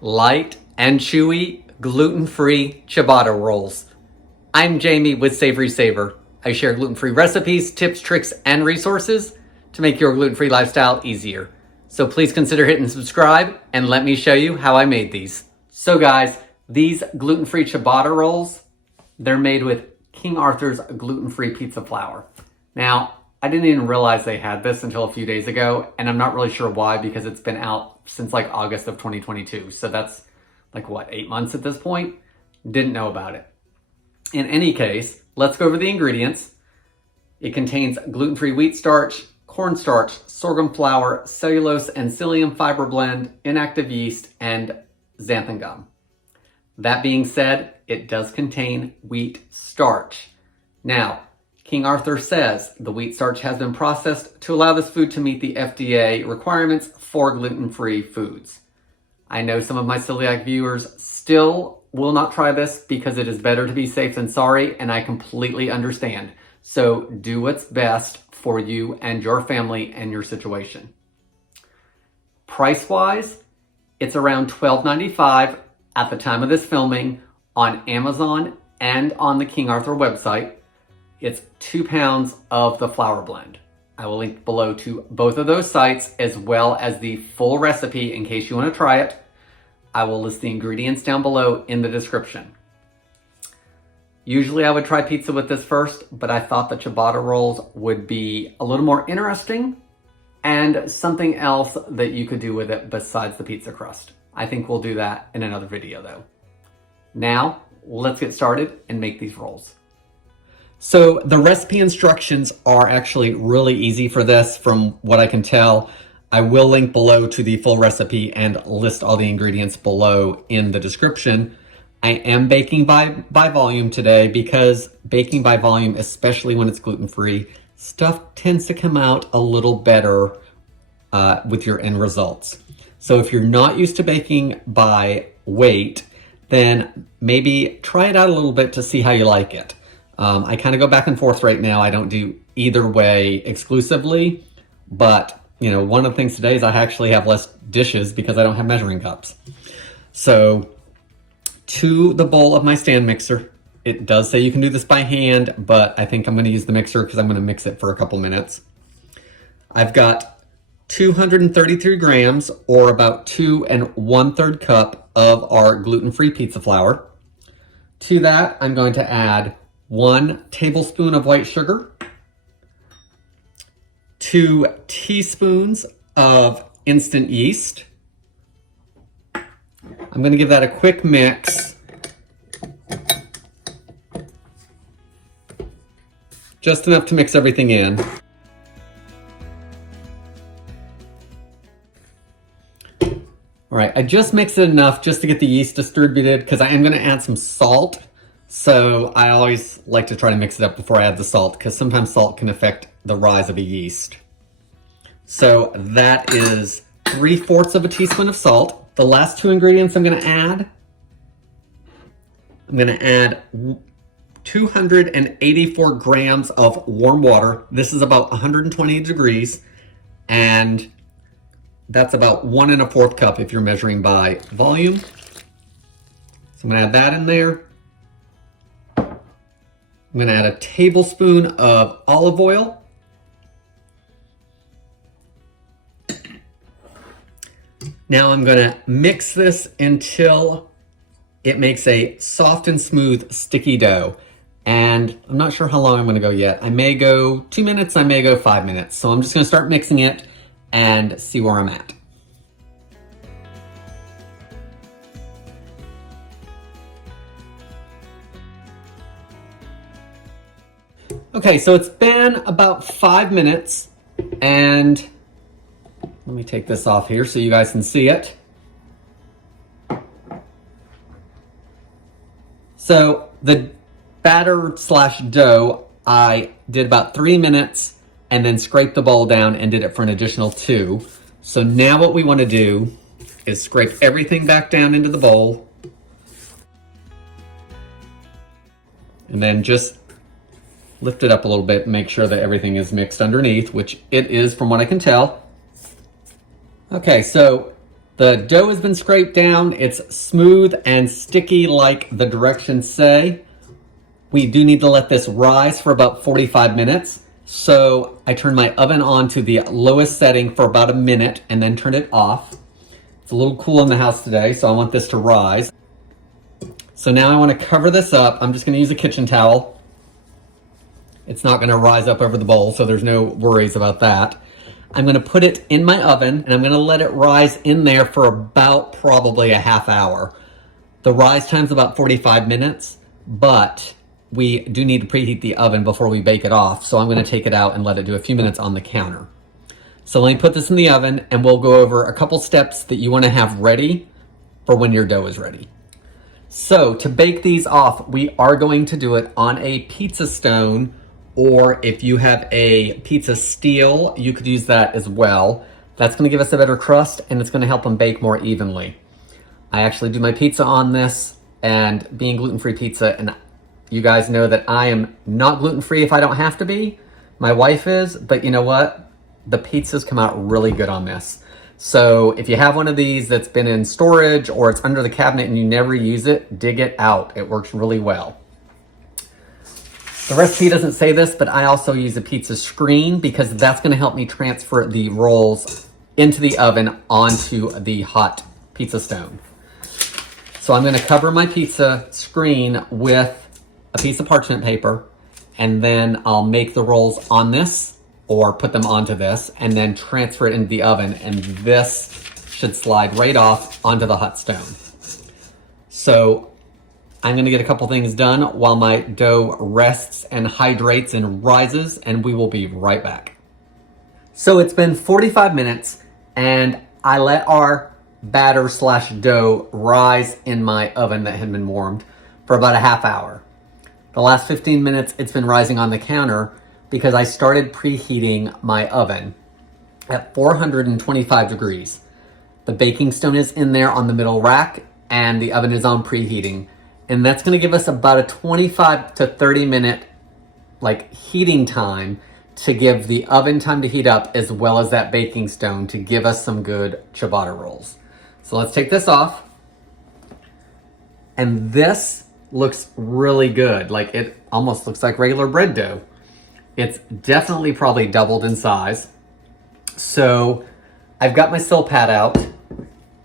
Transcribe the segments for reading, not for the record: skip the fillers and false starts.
light and chewy, gluten-free ciabatta rolls. I'm Jamie with SavorySaver. I share gluten-free recipes, tips, tricks, and resources to make your gluten-free lifestyle easier. So please consider hitting subscribe and let me show you how I made these. So guys, these gluten-free ciabatta rolls, they're made with King Arthur's gluten-free pizza flour. Now, I didn't even realize they had this until a few days ago, and I'm not really sure why because it's been out since like August of 2022. So that's like what, 8 months at this point? Didn't know about it. In any case, let's go over the ingredients. It contains gluten-free wheat starch, cornstarch, sorghum flour, cellulose and psyllium fiber blend, inactive yeast, and xanthan gum. That being said, it does contain wheat starch. Now, King Arthur says the wheat starch has been processed to allow this food to meet the FDA requirements for gluten-free foods. I know some of my celiac viewers still will not try this because it is better to be safe than sorry, and I completely understand. So do what's best for you and your family and your situation. Price-wise, it's around $12.95 at the time of this filming on Amazon and on the King Arthur website. It's 2 pounds of the flour blend. I will link below to both of those sites as well as the full recipe in case you want to try it. I will list the ingredients down below in the description. Usually I would try pizza with this first, but I thought the ciabatta rolls would be a little more interesting and something else that you could do with it besides the pizza crust. I think we'll do that in another video though. Now, let's get started and make these rolls. So the recipe instructions are actually really easy for this from what I can tell. I will link below to the full recipe and list all the ingredients below in the description. I am baking by volume today because baking by volume, especially when it's gluten-free, stuff tends to come out a little better with your end results. So if you're not used to baking by weight, then maybe try it out a little bit to see how you like it. I kind of go back and forth right now. I don't do either way exclusively, but you know, one of the things today is I actually have less dishes because I don't have measuring cups. So to the bowl of my stand mixer, it does say you can do this by hand, but I think I'm going to use the mixer because I'm going to mix it for a couple minutes. I've got 233 grams or about 2 1/3 cup of our gluten-free pizza flour. To that, I'm going to add 1 tablespoon of white sugar, 2 teaspoons of instant yeast. I'm going to give that a quick mix. Just enough to mix everything in. All right, I just mixed it enough just to get the yeast distributed because I am going to add some salt. So I always like to try to mix it up before I add the salt because sometimes salt can affect the rise of a yeast. So that is 3/4 of a teaspoon of salt. The last 2 ingredients I'm going to add, 284 grams of warm water. This is about 120 degrees, and that's about 1 1/4 cup if you're measuring by volume. So I'm going to add that in there. I'm going to add a tablespoon of olive oil. Now I'm going to mix this until it makes a soft and smooth sticky dough. And I'm not sure how long I'm going to go yet. I may go 2 minutes, I may go 5 minutes. So I'm just going to start mixing it and see where I'm at. Okay, so it's been about 5 minutes, and let me take this off here so you guys can see it. So the batter slash dough, I did about 3 minutes and then scraped the bowl down and did it for an additional 2. So now what we want to do is scrape everything back down into the bowl and then just lift it up a little bit and make sure that everything is mixed underneath, which it is from what I can tell. Okay, so The dough has been scraped down. It's smooth and sticky like the directions say. We do need to let this rise for about 45 minutes. So I turn my oven on to the lowest setting for about a minute and then turn it off. It's a little cool in the house today, so I want this to rise. So now I want to cover this up. I'm just going to use a kitchen towel. It's not going to rise up over the bowl, so there's no worries about that. I'm going to put it in my oven and I'm going to let it rise in there for about probably a half hour. The rise time's about 45 minutes, but we do need to preheat the oven before we bake it off. So I'm going to take it out and let it do a few minutes on the counter. So let me put this in the oven and we'll go over a couple steps that you want to have ready for when your dough is ready. So to bake these off, we are going to do it on a pizza stone, or if you have a pizza steel, you could use that as well. That's going to give us a better crust and it's going to help them bake more evenly. I actually do my pizza on this, and being gluten-free pizza, and you guys know that I am not gluten-free if I don't have to be. My wife is, but you know what? The pizzas come out really good on this. So if you have one of these that's been in storage or it's under the cabinet and you never use it, dig it out. It works really well. The recipe doesn't say this, but I also use a pizza screen because that's going to help me transfer the rolls into the oven onto the hot pizza stone. So I'm going to cover my pizza screen with a piece of parchment paper, and then I'll make the rolls on this or put them onto this and then transfer it into the oven, and this should slide right off onto the hot stone. So I'm going to get a couple things done while my dough rests and hydrates and rises, and we will be right back. So it's been 45 minutes and I let our batter slash dough rise in my oven that had been warmed for about a half hour. The last 15 minutes it's been rising on the counter because I started preheating my oven at 425 degrees. The baking stone is in there on the middle rack and the oven is on preheating. And that's gonna give us about a 25 to 30 minute heating time to give the oven time to heat up, as well as that baking stone to give us some good ciabatta rolls. So let's take this off. And this looks really good. It almost looks like regular bread dough. It's definitely probably doubled in size. So I've got my sill pad out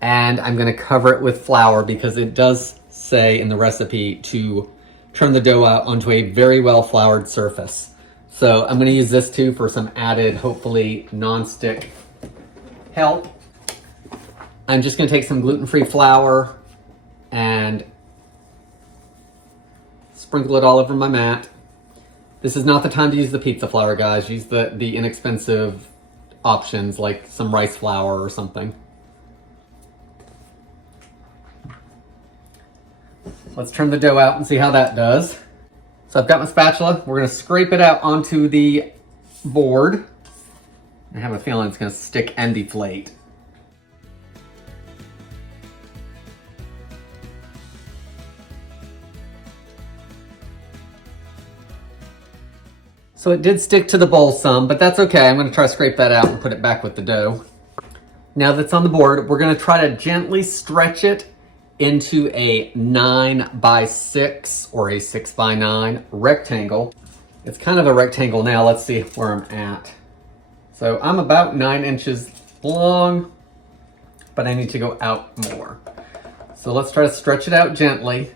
and I'm gonna cover it with flour because it does say in the recipe to turn the dough out onto a very well floured surface. So I'm gonna use this too for some added, hopefully non-stick help. I'm just gonna take some gluten-free flour and sprinkle it all over my mat. This is not the time to use the pizza flour, guys. Use the inexpensive options like some rice flour or something. Let's turn the dough out and see how that does. So I've got my spatula. We're gonna scrape it out onto the board. I have a feeling it's gonna stick and deflate. So it did stick to the bowl some, but that's okay. I'm gonna try to scrape that out and put it back with the dough. Now that's on the board, we're gonna try to gently stretch it into a 9x6 or a 6x9 rectangle. It's kind of a rectangle now. Let's see where I'm at. So I'm about 9 inches long, but I need to go out more. So let's try to stretch it out gently.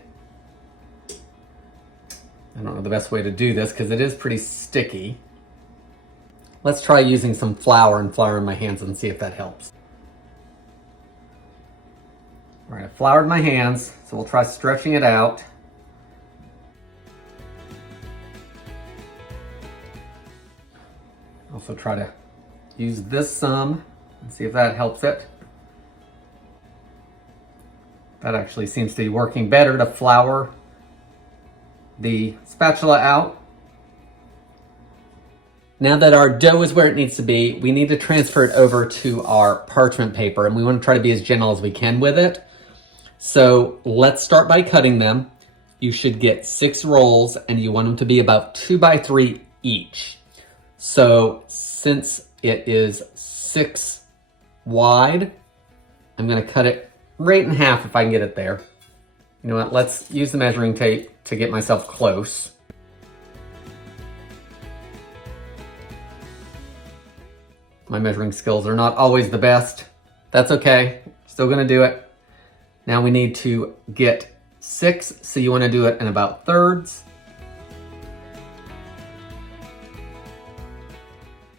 I don't know the best way to do this because it is pretty sticky. Let's try using some flour and flour in my hands and see if that helps. All right, I floured my hands, so we'll try stretching it out. Also try to use this some and see if that helps it. That actually seems to be working better to flour the spatula out. Now that our dough is where it needs to be, we need to transfer it over to our parchment paper, and we want to try to be as gentle as we can with it. So let's start by cutting them. You should get 6 rolls and you want them to be about 2x3 each. So since it is 6 wide, I'm gonna cut it right in half if I can get it there. You know what, let's use the measuring tape to get myself close. My measuring skills are not always the best. That's okay, still gonna do it. Now we need to get 6, so you wanna do it in about thirds.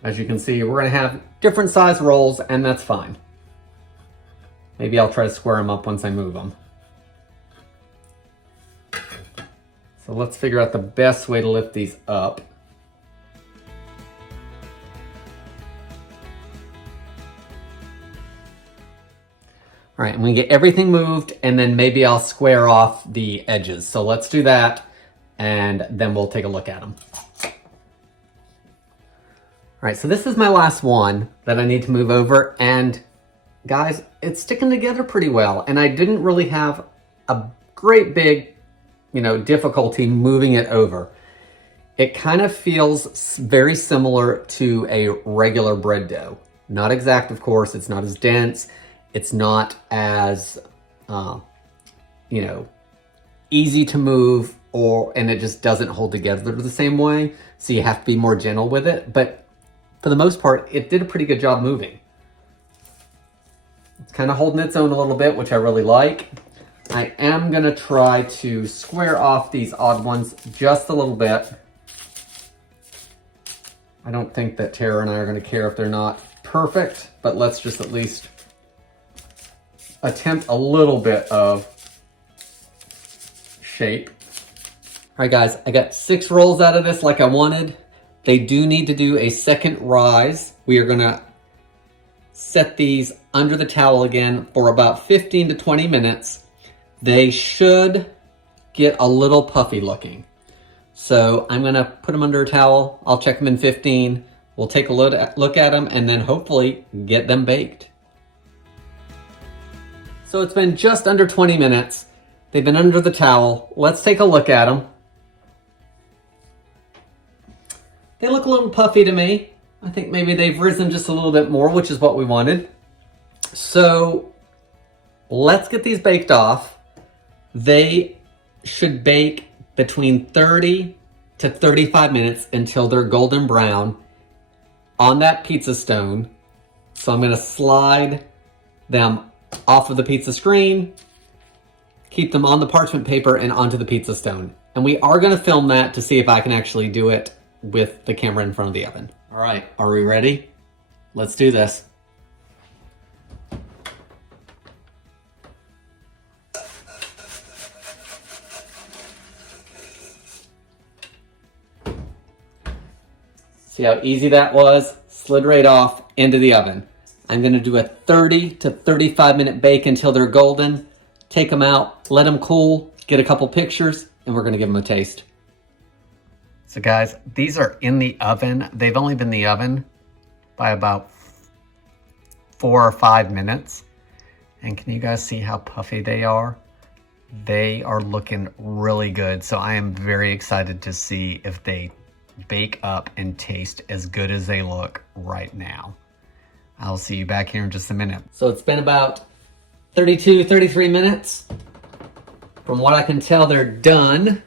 As you can see, we're gonna have different size rolls, and that's fine. Maybe I'll try to square them up once I move them. So let's figure out the best way to lift these up. All right, I'm gonna get everything moved, and then maybe I'll square off the edges. So let's do that, and then we'll take a look at them. All right, so this is my last one that I need to move over, and guys, it's sticking together pretty well, and I didn't really have a great big, difficulty moving it over. It kind of feels very similar to a regular bread dough. Not exact, of course, it's not as dense, it's not as, easy to move, and it just doesn't hold together the same way, so you have to be more gentle with it, but for the most part, it did a pretty good job moving. It's kind of holding its own a little bit, which I really like. I am gonna try to square off these odd ones just a little bit. I don't think that Tara and I are gonna care if they're not perfect, but let's just at least attempt a little bit of shape. All right, guys, I got 6 rolls out of this like I wanted. They do need to do a second rise. We are gonna set these under the towel again for about 15 to 20 minutes. They should get a little puffy looking. So I'm gonna put them under a towel. I'll check them in 15. We'll take a look at them and then hopefully get them baked. So it's been just under 20 minutes. They've been under the towel. Let's take a look at them. They look a little puffy to me. I think maybe they've risen just a little bit more, which is what we wanted. So let's get these baked off. They should bake between 30 to 35 minutes until they're golden brown on that pizza stone. So I'm gonna slide them off of the pizza screen, keep them on the parchment paper and onto the pizza stone. And we are gonna film that to see if I can actually do it with the camera in front of the oven. All right, are we ready? Let's do this. See how easy that was? Slid right off into the oven. I'm gonna do a 30 to 35 minute bake until they're golden. Take them out, let them cool, get a couple pictures, and we're gonna give them a taste. So guys, these are in the oven. They've only been in the oven by about 4 or 5 minutes. And can you guys see how puffy they are? They are looking really good. So I am very excited to see if they bake up and taste as good as they look right now. I'll see you back here in just a minute. So it's been about 32, 33 minutes. From what I can tell, they're done.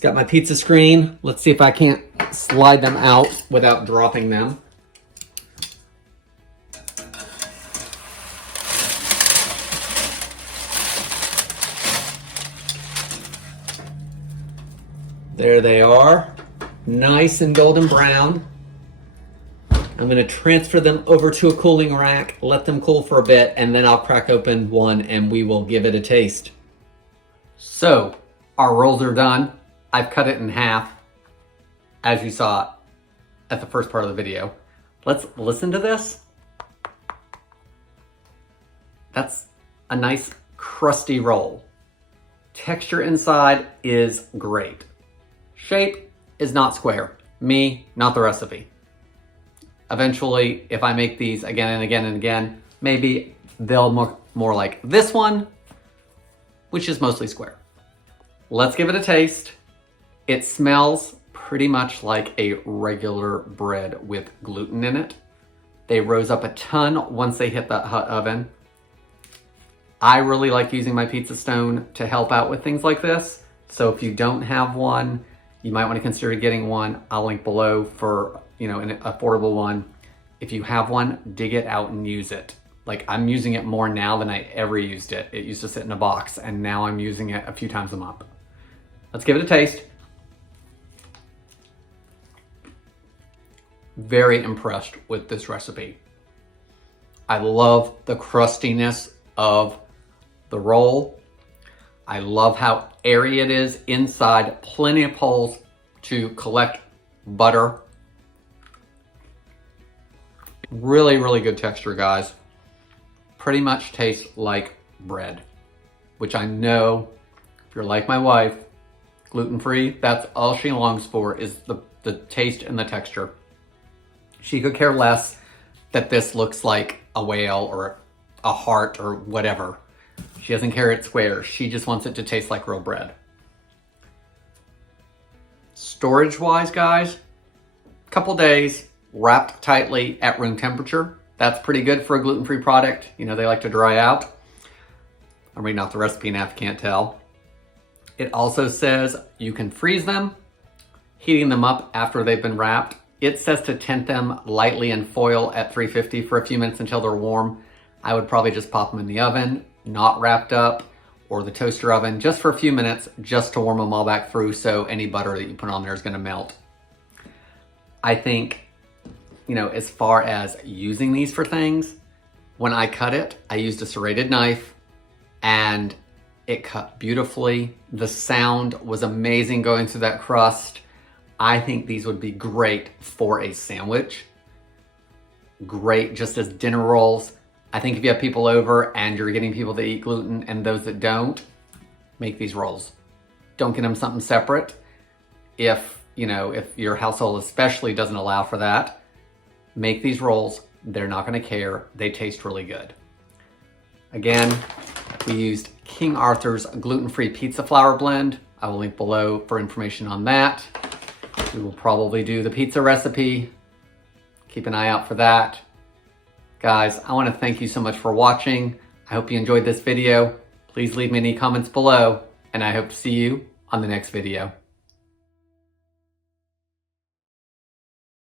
Got my pizza screen. Let's see if I can't slide them out without dropping them. There they are, nice and golden brown. I'm gonna transfer them over to a cooling rack, let them cool for a bit, and then I'll crack open one and we will give it a taste. So, our rolls are done. I've cut it in half, as you saw at the first part of the video. Let's listen to this. That's a nice crusty roll. Texture inside is great. Shape is not square. Me, not the recipe. Eventually, if I make these again and again and again, maybe they'll look more like this one, which is mostly square. Let's give it a taste. It smells pretty much like a regular bread with gluten in it. They rose up a ton once they hit that hot oven. I really like using my pizza stone to help out with things like this. So if you don't have one, you might want to consider getting one. I'll link below for, an affordable one. If you have one, dig it out and use it. Like, I'm using it more now than I ever used it. It used to sit in a box, and now I'm using it a few times a month. Let's give it a taste. Very impressed with this recipe. I love the crustiness of the roll. I love how airy it is inside. Plenty of holes to collect butter. Really, really good texture, guys. Pretty much tastes like bread, which I know, if you're like my wife, gluten-free, that's all she longs for, is the taste and the texture. She could care less that this looks like a whale or a heart or whatever. She doesn't care it's square. She just wants it to taste like real bread. Storage-wise, guys, couple days, wrapped tightly at room temperature. That's pretty good for a gluten-free product. They like to dry out. I'm reading off the recipe now if you can't tell. It also says you can freeze them, heating them up after they've been wrapped. It says to tint them lightly in foil at 350 for a few minutes until they're warm. I would probably just pop them in the oven, not wrapped up, or the toaster oven, just for a few minutes, just to warm them all back through so any butter that you put on there is gonna melt. I think, as far as using these for things, when I cut it, I used a serrated knife and it cut beautifully. The sound was amazing going through that crust. I think these would be great for a sandwich. Great just as dinner rolls. I think if you have people over and you're getting people that eat gluten and those that don't, make these rolls. Don't get them something separate. If your household especially doesn't allow for that, make these rolls. They're not gonna care. They taste really good. Again, we used King Arthur's gluten-free pizza flour blend. I will link below for information on that. We will probably do the pizza recipe. Keep an eye out for that. Guys, I want to thank you so much for watching. I hope you enjoyed this video. Please leave me any comments below, and I hope to see you on the next video.